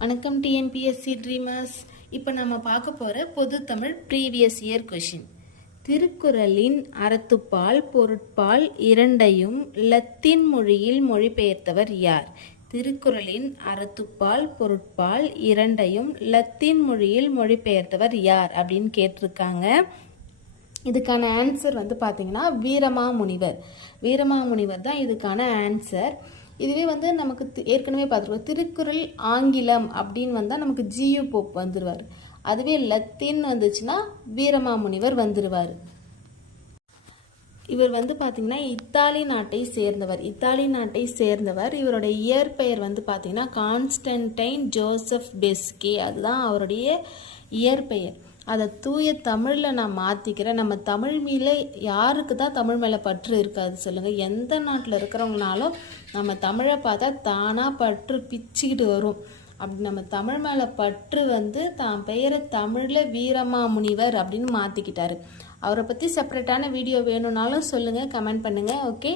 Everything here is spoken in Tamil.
வணக்கம் டிஎன்பிஎஸ்சி ட்ரீமர்ஸ். இப்போ நம்ம பார்க்க போகிற பொது தமிழ் ப்ரீவியஸ் இயர் கொஷின். திருக்குறளின் அறத்துப்பால் பொருட்பால் இரண்டையும் லத்தீன் மொழியில் மொழிபெயர்த்தவர் யார்? திருக்குறளின் அறத்துப்பால் பொருட்பால் இரண்டையும் லத்தீன் மொழியில் மொழிபெயர்த்தவர் யார் அப்படின்னு கேட்டிருக்காங்க. இதுக்கான ஆன்சர் பார்த்தீங்கன்னா வீரமாமுனிவர். வீரமாமுனிவர் தான் இதுக்கான ஆன்சர். இதுவே நமக்கு ஏற்கனவே பார்த்துருக்கோம். திருக்குறள் ஆங்கிலம் அப்படின்னு வந்தால் நமக்கு ஜியு போப் வந்துடுவார். அதுவே லத்தீன் வந்துச்சுன்னா வீரமாமுனிவர் வந்துடுவார். இவர் பார்த்தீங்கன்னா இத்தாலி நாட்டை சேர்ந்தவர். இவருடைய இயற்பெயர் பார்த்தீங்கன்னா கான்ஸ்டன்டைன் ஜோசப் பெஸ்கே. அதுதான் அவருடைய இயற்பெயர். அதை தூய தமிழில் நான் மாற்றிக்கிறேன். நம்ம தமிழ் மேலே யாருக்கு தான் தமிழ் மேலே பற்று இருக்காது சொல்லுங்கள்? எந்த நாட்டில் இருக்கிறவங்கனாலும் நம்ம தமிழை பார்த்தா தானாக பற்று பிச்சுக்கிட்டு வரும். அப்படி நம்ம தமிழ் மேலே பற்று தான் பெயரை தமிழில் வீரமாமுனிவர் அப்படின்னு மாற்றிக்கிட்டாரு. அவரை பற்றி செப்பரேட்டான வீடியோ வேணும்னாலும் சொல்லுங்கள், கமெண்ட் பண்ணுங்கள். ஓகே.